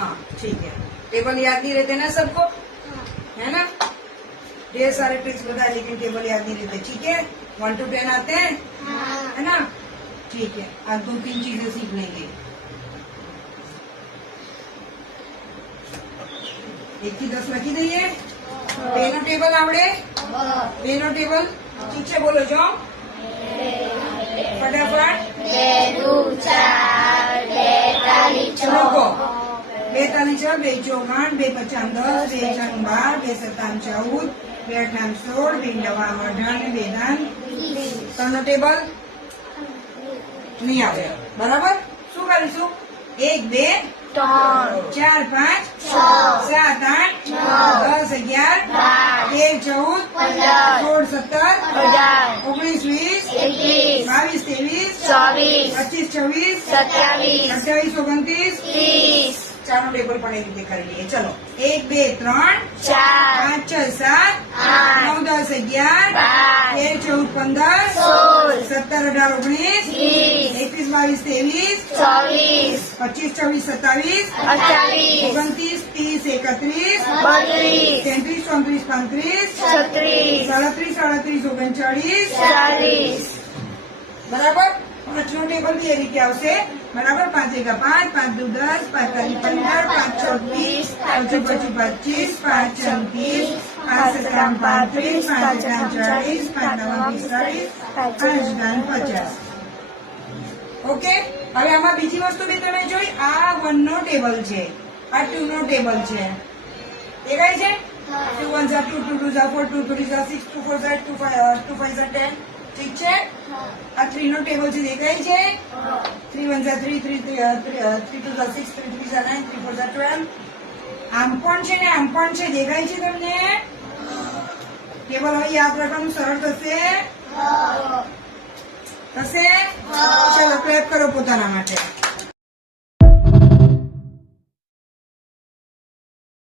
हाँ ठीक है। टेबल याद नहीं रहते ना सबको, है ना? ढेर सारे ट्रिक्स बताए लेकिन टेबल याद नहीं रहते। ठीक है, 1 to 10 आते हैं, है ना? ठीक है, आज 2-3 चीजें सीख लेंगे। एक થી 10 લખી દઈએ। બેનો ટેબલ આવડે? બેનો ટેબલ ઠીક છે, બોલો છો ફટાફટ। 2 2 4 2 તાલી 6 લોકો 2 તાલી 6 2 54 2 55 10 2 6 12 2 7 14 2 8 16 2 9 18 2 દાન 3નો ટેબલ નહીં આવે, બરાબર? શું કરીશું? 1 2 3 4 5 6 7 8 10 11 13 14 16 17 18 19 20 21 22 23 24 25 27 28 29 30 ચારનો ટેબલ પણ એ રીતે કરી લઈએ। ચલો 1 2 3 4 5 6 7 9 10 11 13 14 15 17 18 19 21 22 23 24 25 26 27 28 29 30 31 32 33 34 35 36 37 38 39 40 બરાબર? 5નો ટેબલ બી એ રીતે આવશે, બરાબર? 5 1 5 5 2 10 5 3 15 5 6 20 5 6 25 5 6 30 5 7 35 5 8 40 5 9 40 5 9 50। ઓકે, હવે આમાં બીજી વસ્તુ બી તમે જોઈ, આ 1નો ટેબલ છે, આ 2નો ટેબલ છે, દેખાય છે? 2 1 2 2 2 4 2 3 6 2 4 2 5 2 5 10, ઠીક છે? આ 3નો ટેબલ છે, દેખાય છે? 3 1 3 3 3 2 6 3 3 9 3 4 12, આમ પણ છે ને આમ પણ છે, દેખાય છે તમને? ટેબલ હવે યાદ રાખવાનું સરળ થશે? થશે? ચલો ક્લેપ કરો પોતાના માટે।